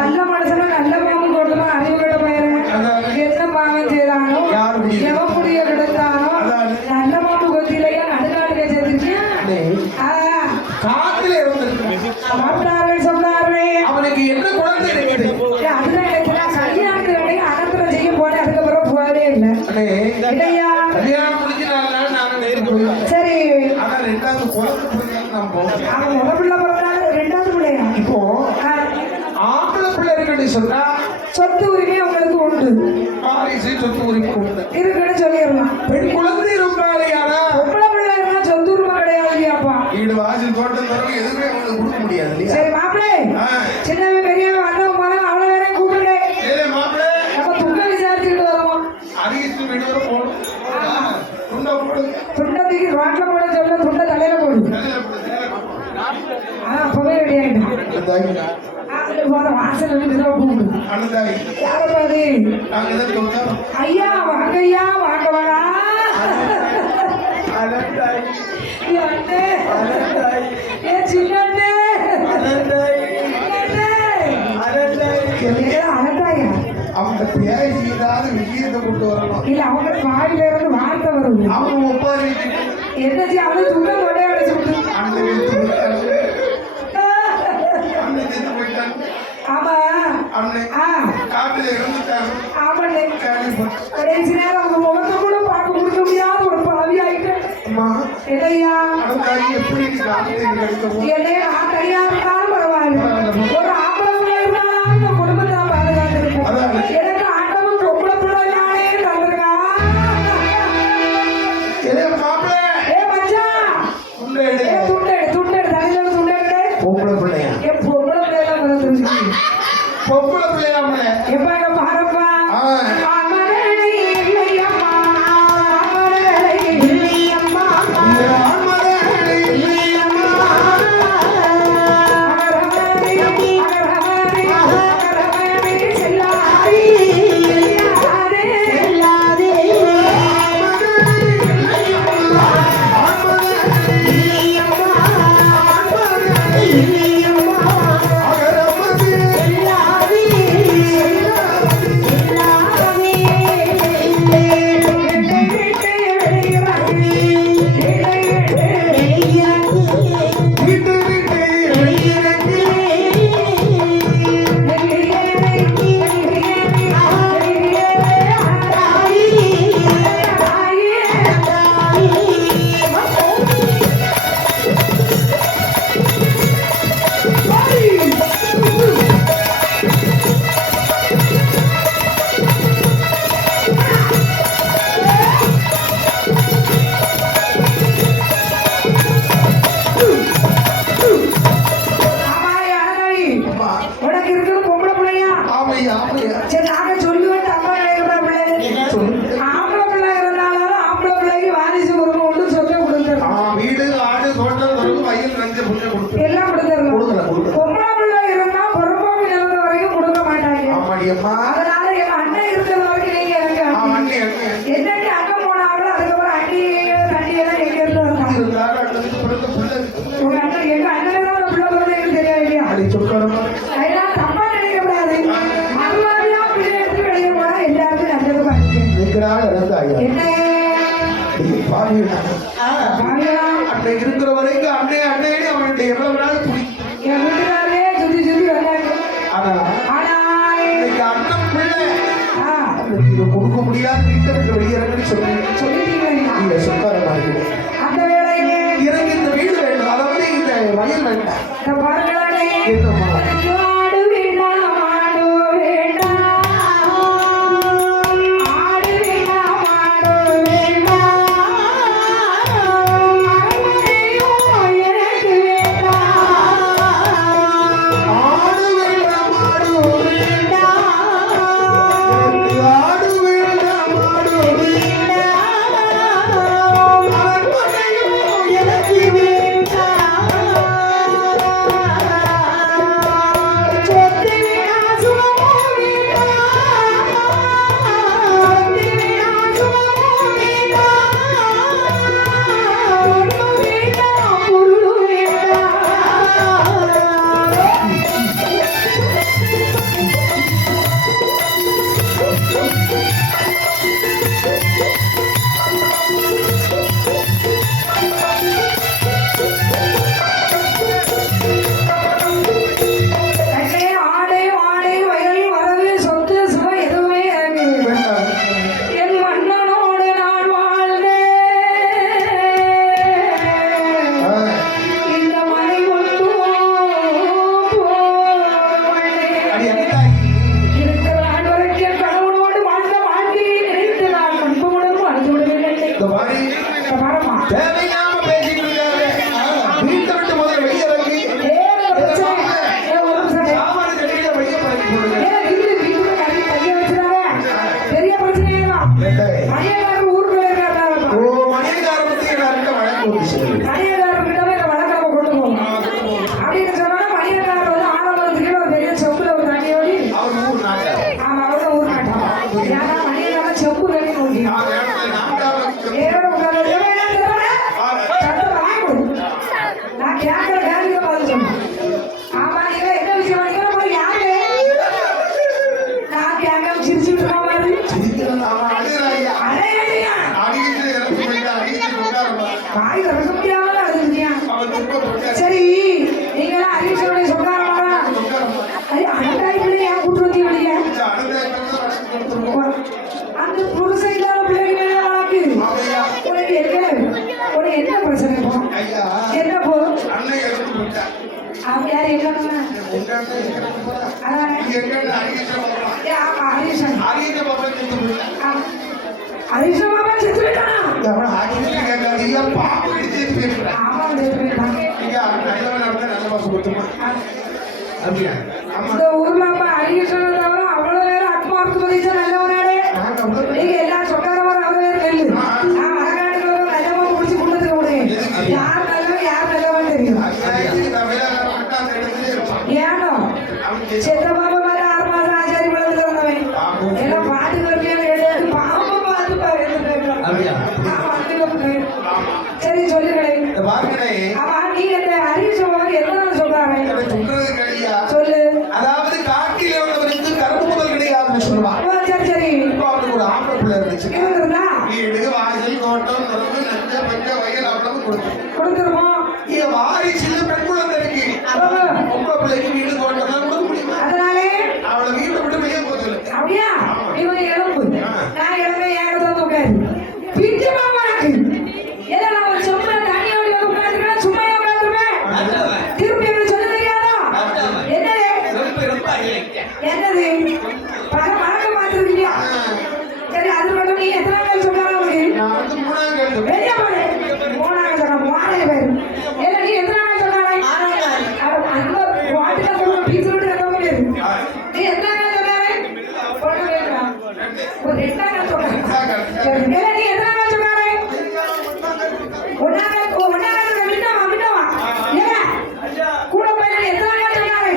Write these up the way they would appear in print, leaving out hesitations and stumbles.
நல்ல மனுஷனா நல்ல பாவம் கொடுத்தா அறிவுகட்ட பயிர என்ன பாவம் செய்யறானோ எவப்புடிய கிடந்தானோ நல்ல பாம்பு கொத்திலையா நடுநாட்டுக்க சேர்த்துருக்கேன் காத்துல மாப்பிட்டார்கள் சொன்னாரு அவனுக்கு என்ன குழந்தை அதுதான் எனக்கு கல்யாணத்துக்கு வேண்டிய அனந்தரம் செய்ய போனேன் அதுக்கப்புறம் போகவே இல்லை இல்லையா கல்யாணம் முடிஞ்சு 4 நாள் நானும் நேருக்கு போயிருக்கேன் சரி ஆனா 2வது குழந்தை நான் போகிறேன் அவன் முத பிள்ளை பிறந்தாலும் 2வது பிள்ளையா இப்போ ஆம்பளை பிள்ளை இருக்குன்னு சொன்னா சொத்து உரிமை உங்களுக்கு உண்டு வாரிசு சொத்து உரிமை உண்டு இருக்குன்னு சொல்லிடலாம் பெண் குழந்தை ரொம்ப இல்லையானா பொம்பளை பிள்ளை இருந்தா சொத்து உரிமை கிடையாது இல்லையாப்பா வீடு வாசல் தோட்டம் தரவு எதுவுமே அவங்களுக்கு கொடுக்க முடியாது இல்லையா சரி மாப்பிள்ளை சின்னவன் பெரியவன் வந்தவன் போனா அவளை வேற கூப்பிடு ஏலே மாப்பிள்ளை நம்ம துக்க விசாரிச்சுட்டு வருவோம் அதிகத்து வீடு வரை போடும் துண்டை போடு துண்டத்துக்கு ரோட்ல போட சொல்ல துண்டை தலையில போடு அப்பவே ரெடி ஆயிட்டான் போற வாசல் கூப்பிடு யாரப்பா அது ஐயா வாங்க ஐயா வாங்க வாடா சின்ன அவங்க பேசியதாவது விஷயத்தை கொண்டு வரணும் இல்ல அவங்க வாயில இருந்து வார்த்தை வருது அவங்க ஒப்பாரி என்னச்சு அவளை துங்க கொண்டே அடிச்சு ஆமா காட்டுல இருந்துட்டாங்க ஆமாண்ணே கடைசி நேரம் அவங்க முகத்தை கூட பார்க்க முடிக்க முடியாத ஒரு பழவி ஆயிட்டு இல்லையா எப்படி என்னைய நான் தனியா இருந்தாலும் பரவாயில்ல ஒரு ஆம்பளை பிள்ளை இருந்தாலும் அந்த குடும்பத்தை நான் பாதுகாத்துருக்கேன் எனக்கு ஆண்டவன் பொம்பளை பிள்ளை நானே தந்திருக்கா ஏ மச்சான் துண்டெடு தலையில துண்டெடு பொம்பளை பிள்ளையா என் பொம்பளை பிள்ளை தான் பிறந்திருக்கு பொம்பளை பிள்ளையாம எப்ப எங்க பாரப்பா இருக்கிற வரைக்கும் அண்ணே அண்ணே அவனுடைய எவ்வளவு நாள் சுத்தி சுத்தி வந்தாங்க ஆனா போக முடியாது வீட்டை விட்டு வெளியிறங்கன்னு சொல்லுங்க சொல்லிட்டீங்களா? நீங்க சொக்காரமா இருக்கு அந்த வேளையிலே எனக்கு இந்த வீடு வேண்டும் அதாவது இந்த வயல் வேண்டாம் இந்த பாருங்களே, என்னம்மா ஆடு வேண்டாம், ஆடு வேண்டாம், ஆடு வேண்டாம், ஆடு வேண்டாம், அரண்மனையோ எனக்கு வேண்டாம், ஆடு வேண்டாம் ஆடு வேண்டாம், எனக்கு ஆடு வேண்டாம் ஆடு அரண்மனையோ எனக்கு வேண்டாம், சொத்து வேண்டாம், சுகமும் வேண்டாம், சொத்து வேண்டாம், சுகமும் வேண்டாம், பொண்ணு வேண்டாம், பொருள் வேண்டாம். அண்ணே, ஆடை வாடை வயல் வரவு சொத்து சுவை எதுவுமே எனக்கு வேண்டாம் என் மன்னனோடு நான் வாழ்ந்தேன். இந்த மனை கொண்டு போவனே. அடி அடித்தாய் இருக்கிற நாள் வரைக்கும் கணவனோடு வாழ்ந்த வாழ்க்கையை நினைத்து நான் பண்புடன் வாழ்ந்து விடுவேன். இந்த மாதிரி வரமா தேவையில்லாம பேசிட்டு இருக்காரு வீட்டை விட்டு முதல்ல வெளியிறங்கி வேற பிரச்சனை. ஒரு நிமிஷம். சாமான கட்டில வெளியே பறக்கி போடுங்க ஏன் வீட்டுல கறி கையை வச்சுட்டாங்க? பெரிய பிரச்சனையாதான். மணியக்காரர் ஊருக்குள்ள இருக்காரு. ஓ மணியக்கார பத்தி எல்லாருக்கும் வழக்கு வந்துச்சு மணியக்காரர்கிட்டவே இந்த வழக்கை நம்ம கொண்டு போகணும். அப்படின்னு சொன்னா மணியக்காரர் வந்து ஆரம்பத்துக்கு ஒரு பெரிய செப்புல ஒரு தண்ணி ஓடி அவர் ஊர் நாட்டார் ஆமா அவர்தான் ஊர் காட்டான். ஏன்னா மணியக்காரர் செப்பு தண்ணி ஓடி ஏறோட உட்கார்ந்து நான் கேட்கிற கேள்விக்கு பதில் சொன்னேன். ஆமா நீங்க என்ன விஷயம் பண்ணிக்கிற யாரு நான் கேட்க சிரிச்சுட்டு இருக்க மாதிரி அடையா வாய் திறக்க முடியாம அழுதுருக்கியா? சரி நீங்களாம் அரிசனுடைய சொன்னாரா? அண்டாய்க்குள்ள ஏன் கூட்டு வந்தீங்க வெளியே? அந்த புருஷன் இல்லாத பிள்ளைங்க மேல வழக்கு உனக்கு என்ன பிரச்சனை இப்போ? என்ன போ அவங்க யாரு என்ன பண்ணா? அதான் ஆமா ஹரிசன் ஹரிசன் மாமா செத்து போயிட்டானா? ஆமா செத்து போயிட்டான். இந்த ஊர்ல அப்ப ஹரிசன் தவிர அவ்வளவு நேரம் அட்மார்க்கு பதிச்சா நல்லவனாலே நீங்க எல்லாம் சொக்காரவர் அவர் வேறு நெல்லு நான் மரக்காட்டுக்கு ஒரு நல்லவா பிடிச்சி குண்டத்துக்கு விடுங்க. யார் நல்லவன் யார் நல்லவன் தெரியும். ஏனோ செத்த பாப்பா மாதிரி 6 மாசம் ஆச்சாரி குளத்துல இருந்தவன் எல்லாம் பாட்டு கட்டியான எடுத்து பாம்பு பார்த்து சரி சொல்லுங்களேன். ஆமா நீங்க இந்த ஹரிசன் என்ன சொல்றாங்க சொல்லு. அதாவது காட்டிலே உள்ளவருக்கு கருப்பு முதல் கிடையாதுன்னு சொல்லுவாங்க சரி சரி இப்போ அவனுக்கு ஒரு ஆம்பளை பிள்ளை இருந்துச்சு இருந்திருந்தா வீடு வாசல் தோட்டம் தொடர்பு நஞ்ச பஞ்ச வயல் அவ்வளவு கொடுத்து கொடுத்துருவோம். வாரிசுல பெண் குழந்தை இருக்கு பொம்பளை பிள்ளைக்கு வீடு தோட்டம் எல்லாம் கொடுக்க முடியுமா அதனாலே அவளை வீட்டை விட்டு வெளியே போக சொல்லு அப்படியா இவன் எலும்பு நான் எலும்பு ஏகத்தை உட்காரு பிஞ்சு மாமாக்கு ஏன்னா நான் ஒரு சொம்புல தண்ணி ஓடி வந்து உட்காந்துருக்கேன் சும்மையா உட்காந்துருப்பேன் திரும்பி எனக்கு சொல்ல தெரியாதா? என்னது என்னது பல மறக்க மாத்திருக்கியா? சரி அது மட்டும் நீ எத்தனை பேர் சொன்னாலும் உனக்கு நான் வந்து 3ஆம் கேள்வி வெளியே போடு. போனாங்க சொன்ன மாறே பேரு ஏன்னா நீ எத்தனை நாள் சொன்னாலே அந்த வாட்டில கொடுக்க பீஸ் விட்டு கட்ட முடியாது. நீ எத்தனை நாள் சொன்னாலே பொண்ணு கேட்கலாம் ஒரு 2ஆம் நாள் சொன்னாங்க. ஏன்னா நீ எத்தனை நாள் சொன்னாலே ஒன்னாங்க விட்டவா ஏன்னா கூட போய் எத்தனை நாள் சொன்னாலே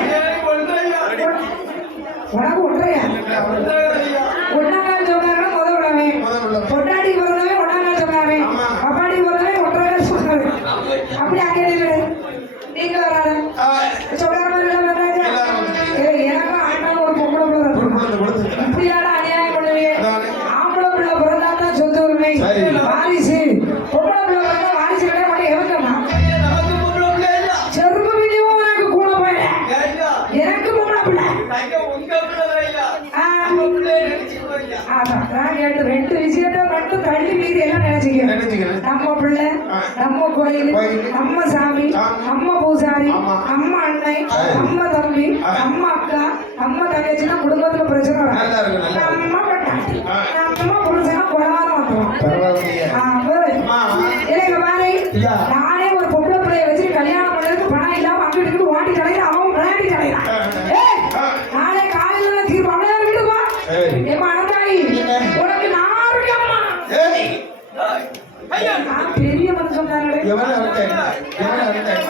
உனக்கு ஒன்றையா 1ஆம் நாள் சொன்னாங்க முதல்ல பொட்டாடி பிறந்தவன் 1ஆம் நாள் சொன்னாங்க அப்பாடி பிறந்தவன் 1.5 நாள் சொன்னாங்க. அப்படி அங்கே நீங்க வராத சொல்ற மாதிரி எல்லாம் வராது. எனக்கும் ஆண்டாலும் ஒரு பொம்பளை பிள்ளை இப்படியால அநியாயம் பண்ணுவேன். ஆம்பளை பிள்ளை பிறந்தா தான் சொந்த உரிமை வாரிசு. பொம்பளை பிள்ளை பிறந்தா வாரிசு கிடையாது மட்டும் எவக்கமா செருப்பு மிதிவும் உனக்கு கூட போயிட எனக்கு பொம்பளை பிள்ளை அதான் நான் கேட்டு 2 விஷயத்த மட்டும் தள்ளி மீறி எல்லாம் நினைச்சுக்கிறேன். நினைச்சுக்கிறேன். நம்ம பிள்ளை, நம்ம கோயில், நம்ம சாமி, நம்ம பூசாரி, நம்ம அண்ணன், நம்ம தம்பி, நம்ம அக்கா, நம்ம தங்கச்சின்னா குடும்பத்துல பிரச்சனை வராது. நல்லா இருக்கு, நல்லா இருக்கு. நம்ம பட்டாட்டி, நம்ம புருஷனா கொலவாரம் வந்துடும். பரவாயில்லையே. இல்லைங்க பாரு, ஐயா. நானே ஒரு பொம்பளை பிள்ளைய வச்சு கல்யாணம் பண்ணதுக்கு பணம் இல்லாம அங்கிட்டு இங்கிட்டு ஓட்டி கிடையாது, அவன் விளையாட்டி கிடையாது. நாளை காலையில தீர்வு அவளே விடுவா. ஏமா அனந்தாயி, உனக்கு நான் இருக்கேம்மா. நான் பெரிய மனுஷன் தானே. எவனை அறுத்தேன்? எவனை அறுத்தேன்?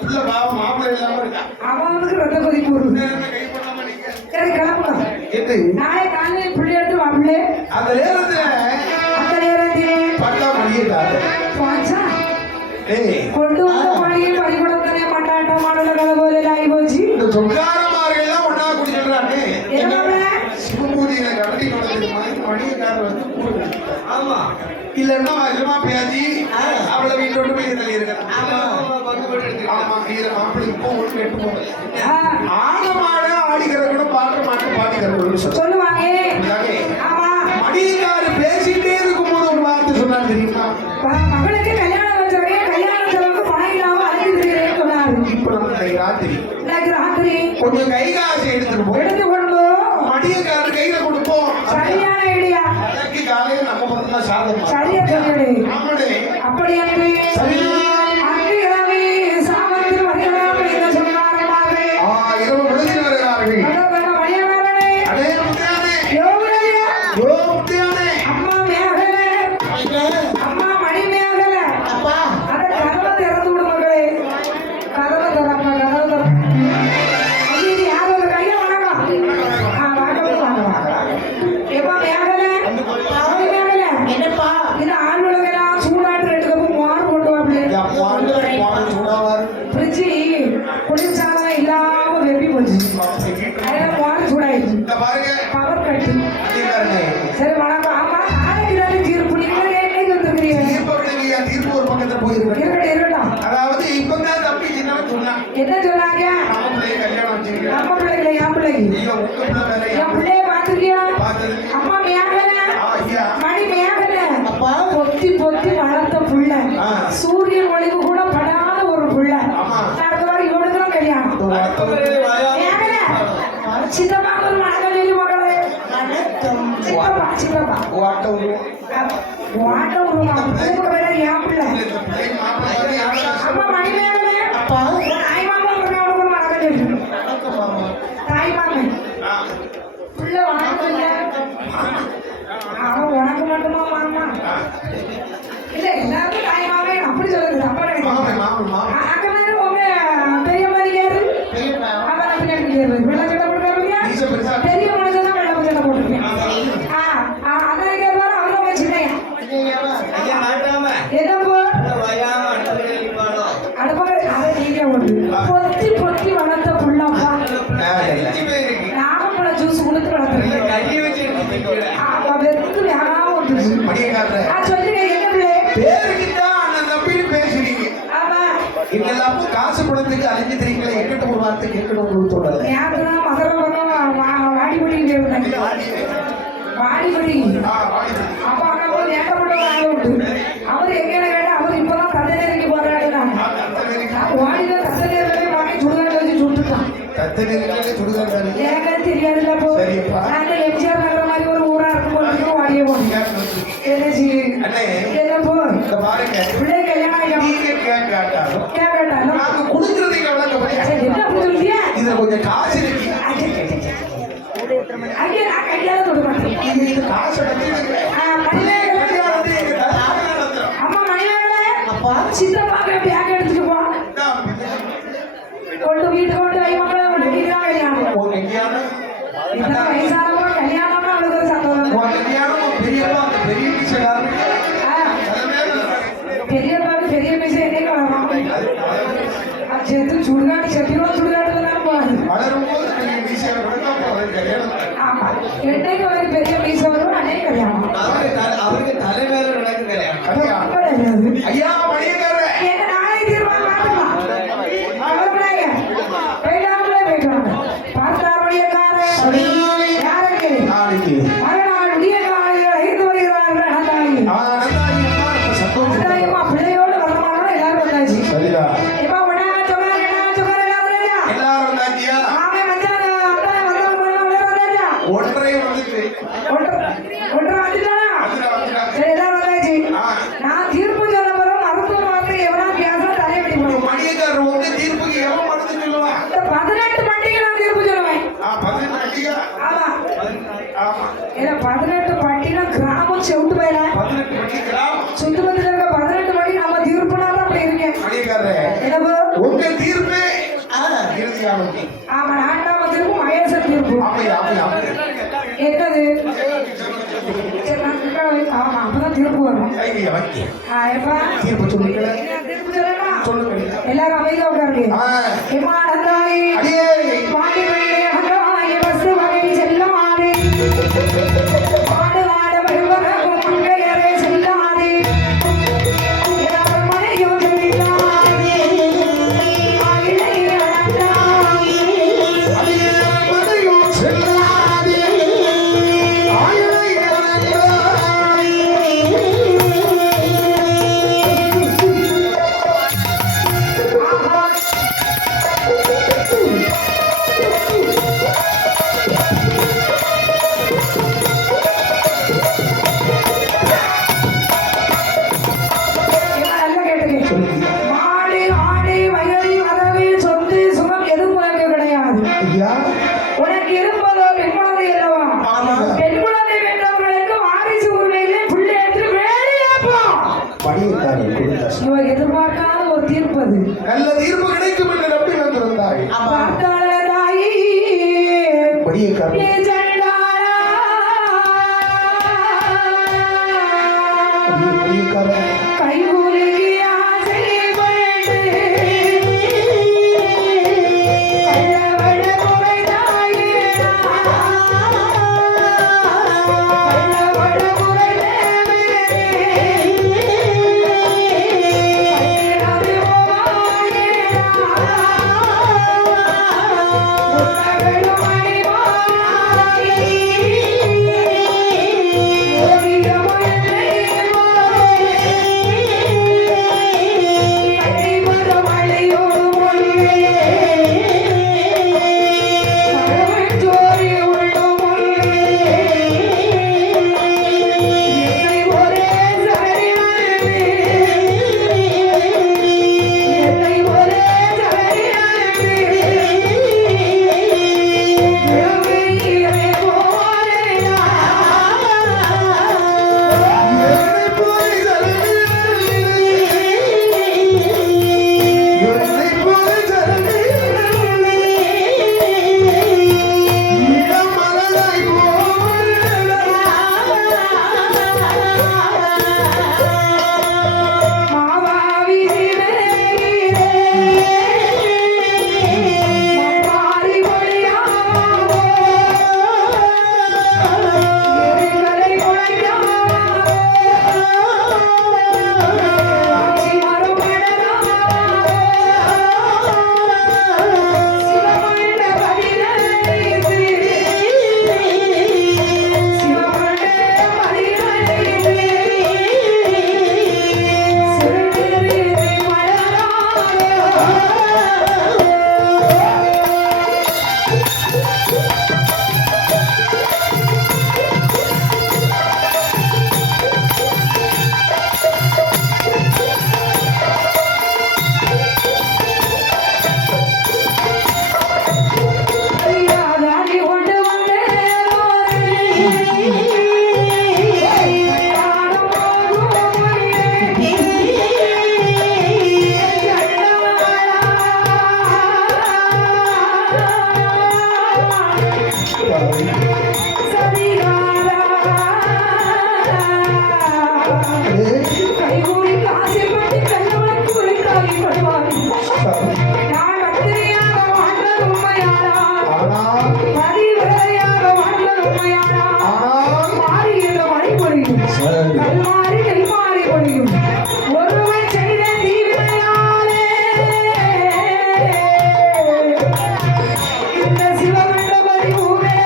புள்ள பாவம் மாப்பிள்ளை இல்லாம இருக்கா. அவனுக்கு ரத்த கொதிப்பு வருது. கை பண்ணாம நிக்க. சரி கிளம்புங்க. எது? நாளை காலையில பிள்ளை எடுத்து வாப்பிள்ளை. அந்த நேரத்துல அந்த நேரத்திலே பட்டா முடியாது. போச்சா? ஏய், கொண்டு வந்த மொழியை பறிகொடுத்தனே மட்டாட்ட மாடல கதை போல ஆகி போச்சு. இந்த சொக்காரமார்கள் எல்லாம் ஒண்ணா கூடி சொல்றாங்க. என்ன பண்ண? சிவபூதியில கடத்தி கொண்டது மணியக்காரர் வந்து கூடு. ஆமா. இல்லன்னா வஜமா பேசி அவளை வீட்டோடு போய் தள்ளி இருக்காங்க. ஆமா, அப்படி இப்போ ஒண்ணு கெட்டு போகுது. ஆகமாட ஆடிக்கிற கூட பார்க்க மாட்டேன் பாடிக்கிற சொல்லுவாங்க. ஆமா, மணியக்காரு பேசிட்டே இருக்கும்போது ஒரு வார்த்தை சொன்னாரு தெரியுமா? மகளுக்கு கல்யாணம் வச்சிருக்கேன், கல்யாணம் செலவுக்கு பணம் இல்லாம அழைக்கிறேன்னு சொன்னாரு. இப்ப நம்ம ராத்திரி இன்னைக்கு ராத்திரி கொஞ்சம் கை காசு எடுத்துட்டு போ. எடுத்து கொண்டு மணியக்காரு கையில கொடுப்போம். சரியான ஐடியா. அன்னைக்கு காலையில நம்ம பத்தினா சாதம் சரியா சொல்லிடு. ஆமாடே. அப்படி என்று சரி. அன்று இரவு சாமத்தில் வருகிறார்கள் என்று சொன்னார்கள். இரவு விழுந்து வருகிறார்கள். மணியக்காரனே, அடே முத்தியானே, யோகனையா, யோ முத்தியானே, அம்மா மேகலை, அம்மா மணி மேகலை, அப்பா அட கதவை திறந்து விடு மகளே. கதவை திறப்பா, கதவை திற. ஐயோ, இது யாரோ ஒரு கையை வணக்கம். வாங்க. எப்பா மேகலை, மணி மேகலை. என்னப்பா இது ஆள் உலகெல்லாம் சூடாட்டு 2 கப்பு மோர் கொண்டு வாப்பிள்ளை. சூடாவார் ஃப்ரிட்ஜி குளிர்சாதனம் இல்லாம வெப்பி போச்சு. அதெல்லாம் மோர் சூடாயிடுச்சு. இந்த பாருங்க பவர் கட்டு. மணியக்காரனே, சரி வணக்கம். ஆமா, நாளைக்கு தானே தீர்ப்பு. நீங்க என்னைக்கு வந்துருக்கிறீங்க? தீர்ப்பவர்களுக்கு தீர்ப்பு ஒரு பக்கத்துல போயிருக்கேன். இருக்கட்டும். அதாவது இப்பதான் தம்பி சின்னவன் சொன்னான், என்ன சொன்னாங்க? நம்ம பிள்ளைய கல்யாணம் வச்சிருக்கேன். நம்ம பிள்ளைகளை என் பிள்ளைக்கு. நீங்க உங்க பிள்ளை வேற என் பிள்ளைய பார்த்துருக்கியா? பார்த்தது அம்மா மேகலை, ஐயா. மணி மேகலை. அப்பா பொத்தி பொத்தி வளர்த்த புள்ள, ஆ. சூரியன் ஒளிவு கூட படாத ஒரு புள்ள. ஆமா. அடுத்த வாரம் இவனுக்குதான் கல்யாணம். மேகலை, சித்தப்பா ஒரு வணக்கம் சொல்லி மகளே. வணக்கம் சித்தப்பா வாட்ட உருவம். வாட்ட உருவமா? கூப்பிட வேற என் பிள்ளை. இந்த பிள்ளை மாப்பிள்ளை வந்து யாரும் அம்மா மணி மேகலை, அப்பா தாய் மாமா ஒரு வணக்கம் சொல்லி. வணக்கம் மாமா தாய் மாமன் பிள்ளை வணக்கம் இல்ல. அவன் உனக்கு மட்டுமா மாமா? இல்ல, எல்லாருக்கும் தாய் மாமன் அப்படி சொல்லுது. அப்பா மாமன் மாமன் மாமன் அங்க மாதிரி உங்க பெரிய மாதிரி யாரு? அவன் பின்னாடி கேரு. வெள்ளை சட்டை போட்டுருக்காருங்க. நீச்ச பெருசா பெரிய மனுஷன் தான் வெள்ளை சட்டை போட்டுருக்கேன். அதான் கேட்பாரு. அவன் தான் சின்னையா. ஐயா மாட்டாம என்னப்போ வயாம அடுப்பாங்க. அதை நீங்க ஒன்று பொத்தி பொத்தி வளர்த்த புள்ளப்பா. நாகப்பழ ஜூஸ் கொடுத்து வளர்த்துருக்கேன். கையை வச்சு ஆமா, வெறுத்து வேணாம வந்துருச்சு. மணியக்காரர் சொல்லுங்க, என்ன பிள்ளை? பேருக்குதான் அண்ணன் தம்பின்னு பேசுறீங்க. ஆமா, இதெல்லாம் காசு பணத்துக்கு அழிஞ்சு தெரியுங்களா? எங்கிட்ட ஒரு வார்த்தை கேட்கணும் உங்களுக்கு தோணல. நேரத்துலாம் மதுரை பக்கம் வாடி பண்ணிக்கிட்டே இருந்தாங்க. வாடி பண்ணி அப்ப அங்க போய் நேரப்பட்ட வாங்க விட்டு அவர் எங்கன்னு கேட்டா அவர் இப்பதான் தந்தைக்கு போராடினாங்க. வாடிதான் தந்தையர்களே வாங்கி சுடுகாடு வச்சு சுட்டுட்டான். சுடுகாடு ஏங்க தெரியாதுல்ல. போ சரிப்பா. நாங்க எம்ஜிஆர் நகர மாதிரி ஒரு ஊரா இருக்கும் போது வாடியே போனோம். என்ன செய்ய அண்ணே, என்ன போ இந்த பாருங்க, பிள்ளை கல்யாணம் ஆகிடும். நீங்க கேட்டாலும் கேட்டாலும் நாங்க கொடுக்கறதுக்கு எவ்வளவு என்ன அப்படி சொல்லியா? இதுல கொஞ்சம் காசு இருக்கு. ஐயா, நான் கையால தொட மாட்டேன். நீங்க இந்த காசை கட்டிடுங்க. மணிமேகலை, வந்து எங்க தாத்தா நடத்துறோம். அம்மா மணிமேகலை, அப்பா சித்தப்பாக்க பேக் எடுத்துட்டு போ. கொண்டு வீட்டு கொண்டு வை மக்களை கல்யாணம். உங்க கல்யாணம் இந்த வயசானவங்க கல்யாணம்னா அவளுக்கு ஒரு சந்தோஷம். உங்க கல்யாணம் பெரியப்பா அந்த பெரிய பிச்சைக்காரருக்கு பெரியப்பாக்கு பெரிய பைசா என்னைக்கு வரும்? சேர்த்து சுடுகாடு செட்டிலும் சுடுகாடு தான் போகாது. வளரும் போது பெரிய பிச்சை கல்யாணம். ஆமா, என்னைக்கு ஒரு பெரிய பைசா வரும் அன்னைக்கு கல்யாணம். அவருக்கு தலைமையில நடக்கு கல்யாணம் கல்யாணம். கிடையாது. ஐயா மணியக்காரர், என்ன நாளைக்கு தீர்மானம் பார்த்துக்கலாம். அவர்களே, போயிட்டாங்களே போயிட்டாங்க. பார்த்தார் மணியக்காரர். யாருக்கு? நாளைக்கு மறுநாள் விடியற்காலை ஏன்னா 18 பட்டினா கிராமம் செவிட்டு போயிடலாம் 18 பட்டி கிராமம் சுத்தமத்தில் இருக்க 18 படி நம்ம தீர்ப்புனாலும் அப்படி இருக்கேன் மணியக்காரரே என்னப்போ உங்க தீர்ப்பு இறுதியான தீர்ப்பு. ஆமா நாட்டாம தீர்ப்பு மகேச தீர்ப்பு ஆமையா ஆமையா என்னது சரி, நான் கிட்ட வை. ஆமா அப்பதான் தீர்ப்பு வரும் கைவிய வைக்க எப்பா தீர்ப்பு சொல்லுங்க தீர்ப்பு சொல்லலாம் சொல்லுங்க எல்லாரும் அமைதியா உட்காருங்க விமானந்தாய் அடியே வாடி வள்ளி அகவாய் வசு வகை செல்லமாறே ஆடு ஆட வருவரகும் மங்கையரே செல்லாதே மனையோ செல்லாதே ஆயிலை அழந்தாய் அடியே மனையும் செல்லாதே ஆயிலை இறந்தாய். ஆஹா நல்லா கேட்டுக்க மாடி ஆடி வயதி வரவி சொத்து சுகம் எதுவும் உனக்கு கிடையாது ஐயா உனக்கு இருப்பதோ பெண் குழந்தை அல்லவா ஆமா. பெண் குழந்தை பெற்றவர்களுக்கு வாரிசு உரிமையிலே பிள்ளை எடுத்து வேலையா போ மணியக்காரர் கொடுத்தார். இவ எதிர்பார்க்காத ஒரு தீர்ப்பு அது நல்ல தீர்ப்பு கிடைக்கும் என்று நம்பி வந்திருந்தாய் பார்த்தாள தாயி மணியக்காரர் ஏ சண்டாளா. மணியக்காரர் கைகூலிக்கு ஆசை கொண்டு கள்ளவள குறைந்தாயே கள்ளவள குறைந்தேவே கள்ளது போவாயே உலகளும் அணிவாயே என்னை போய் என்னை போய் மலராய் மாவாவி மாறி பொழியாவோ எரிமலை குழையாவோ ஆட்சி மரம் படராவோ சிவமண்ட பதினைந்து சிவமண்ட பதினைந்து சிறுநீரில் மலராதோ யாராடி கொண்டு வந்தேனோ யாரும் கைகூடி ஆசைப்பட்டு கல்லவனுக்கு உரைத்தாகி படுவார்கள் நான் பத்திரியாக வாழ்ந்தது உண்மையானா பதிவிரதையாக வாழ்ந்தது உண்மையானா மாறி என்ற மழை பொழியும் கல்மாறி நெல்மாறி பொழியும் ஒருவன் செய்த தீவினையாலே இந்த சிவமண்டபரி ஊரே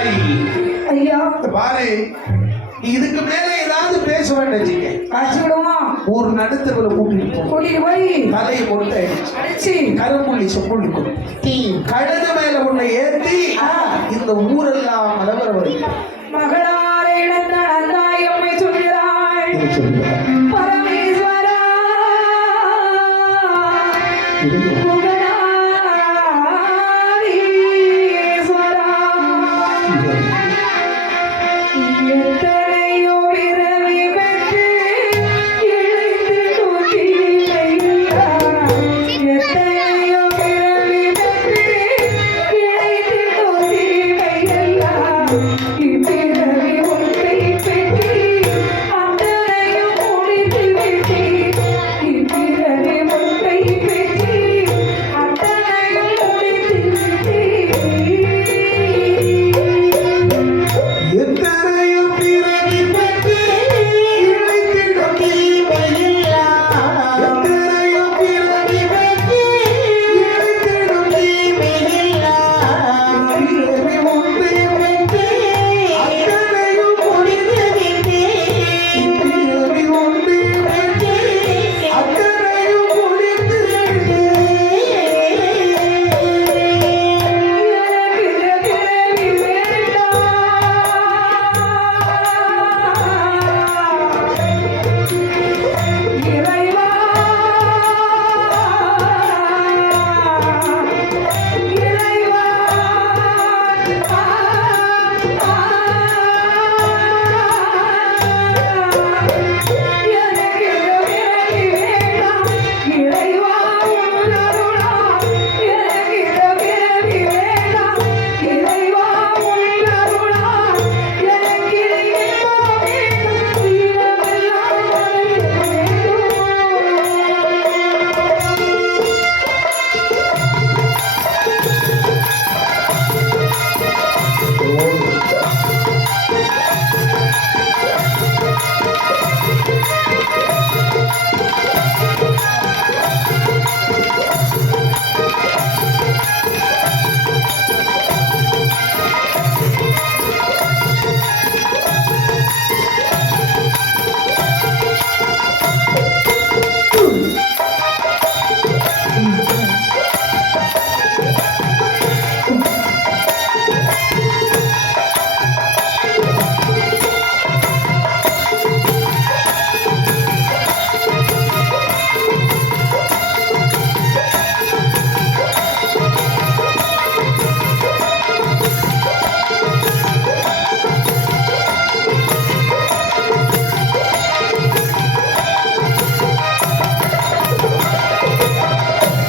தாய் ஐயா இந்த பாரு இதுக்கு மேல ஏதாவது பேச வேண்டாம் காட்சி விடுவோம். ஒரு நடுத்தவரை கூட்டிட்டு போ கூட்டிட்டு போய் தலையை மொட்டை அடிச்சு கரும்புள்ளி சொப்புள்ளி கொடுத்து கழுத மேல உன்னை ஏத்தி இந்த ஊரெல்லாம் மலவர வைக்கும் மகளாரை இழந்த நந்தாய் அம்மை சொல்கிறாள் பரமேஸ்வரா புகழாரீஸ்வரா எத்தனையோ பிறவி பெற்று இழைத்திடும் தீமையில்லா. எத்தனையோ பிறவி பெற்று இழைத்திடும் தீமையில்லா. இப்பிறவி ஒன்றை பெற்றி அத்தனையும் முடித்து விட்டேன். இப்பிறவி ஒன்றை பெற்றி அத்தனையும் முடித்து விட்டேன். எத்தனையோ பிறவி பெற்று இழைத்திடும் தீமையில்லா. எத்தனையோ பிறவி பெற்று இழைத்திடும் தீமையில்லா. பிறவி ஒன்றை பெற்று அத்தனையும் முடித்து விட்டேன். பிறவி ஒன்றை பெற்று அத்தனையும் முடித்து விட்டேன்.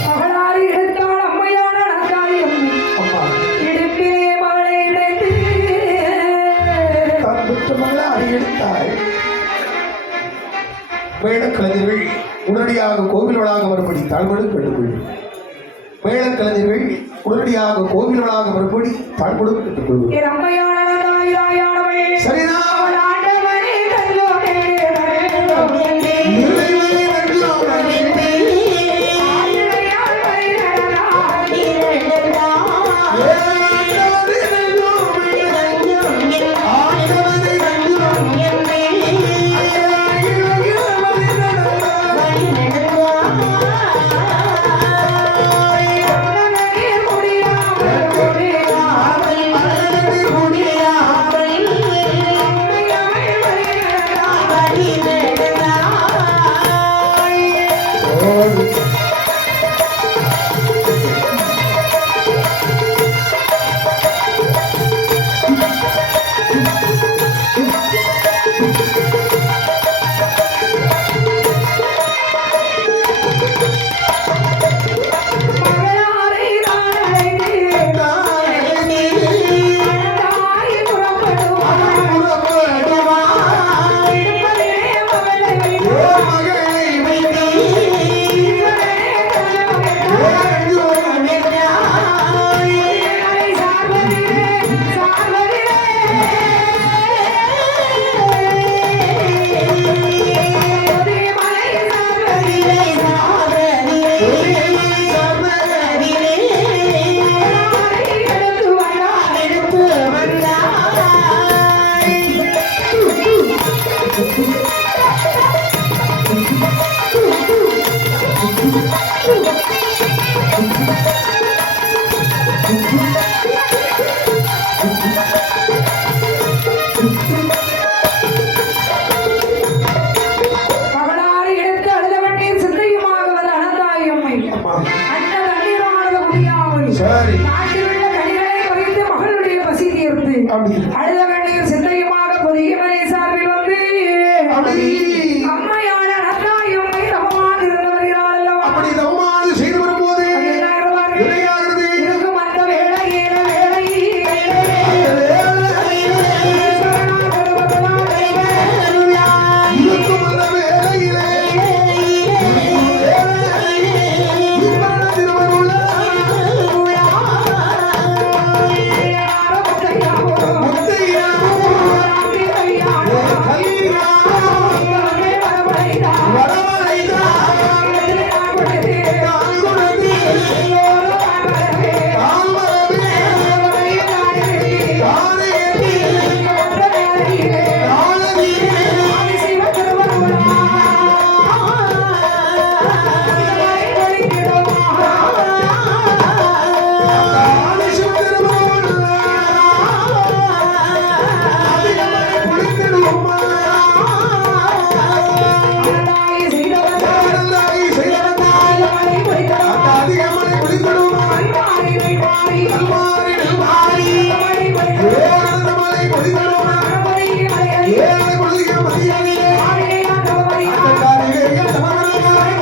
மகளாரி எடுத்தாள் அம்மையான நந்தாய் அம்மை. அம்மா இடுப்பிலே மாலை இணைத்து தான் பெற்றமல்ல அதை எடுத்தாள். வேளக்கலைஞர்கள் உடனடியாக கோவிலோடாக மறுபடி தாழ்வடும் பெற்றுக்கொள்ளும். வேளக்கலைஞர்கள் உடனடியாக கோவிலோடாக மறுபடி தாழ்வடும் பெற்றுக்கொள்ளும். என் அம்மையான நந்தாய் தாயானவள். சரிதான். அவள் ஆண்டவனே தந்தோனே தந்தோனே. இறைவனை நன்றோம் நன்றி. ஆயிழையாள் வரிகளா. ஆண்டவனை நன்றோம் ஆண்டவனை நன்றோம். அண்ணனே முடியாமல் முடியாமல் அம்மையாள் வரிகளா. மகளாறு எடுத்து அழுத கண்ணீர் சிந்தையுமாகுவது அனந்தாயம்மை அம்மா அண்ண தண்ணீரானது முடியாமல் சரி நாட்டில் உள்ள கனிகளை பறித்து மகளுடைய பசி தீர்த்து அப்படி அழுத கண்ணீர் சிந்தையுமாக பொதியமனை சார்பில் வந்து அப்படி அம்மையான அனந்தாயம்மை தவமாக இருந்து வருகிறாள் அல்லவா? அப்படி தவமானது செய்து வரும்போது என்னாகிறது? இடையாகிறது இருக்கும் அந்த வேளையில வேளையிலே ஈஸ்வரனாக வருவதாலே இருக்கும் அந்த வேளையிலே இவ்வளவு திருவருள முத்தையா கல்லியா வரவழைதா தாங்குடனே தாமரமே தானேதி தானதியே தானிசும் திருவருள அதிகமனை புளித்திடுமா தானந்தாயி செய்தவந்தாய் அந்த அதிகமனை புளித்திடுமா நல்வாரி நல்வாரி ஏழு மலை புளித்திடுமா ஏழு குளிக மதியானிலே அந்த காரிகையில் தமரனாய்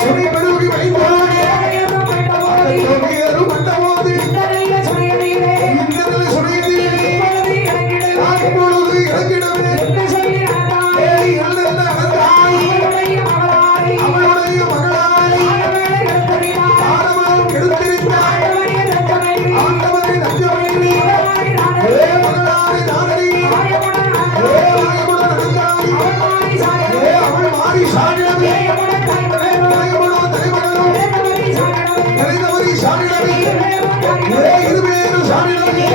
சுனை பெருகி வைத்தானே அந்த தொகையரு மண்டபோது இந்தனில் சுனையதிலே ஆட்பொழுது இறங்கிடவே ஏறி அல்ல அகந்தாய் அவளுடைய மகளாய் ஆரவாரம் கெடுத்திருந்தாய் ஆண்டவரை நஞ்சவழி ஏ மகளாரை நாடரி ஏ ஆயமுடன் நடந்தாய் ஏ அவள் மாறி சாடினவே தலைவனோ தலைவனோ தலைவரி சாடினவே ஏ இருவேறு சாடினவே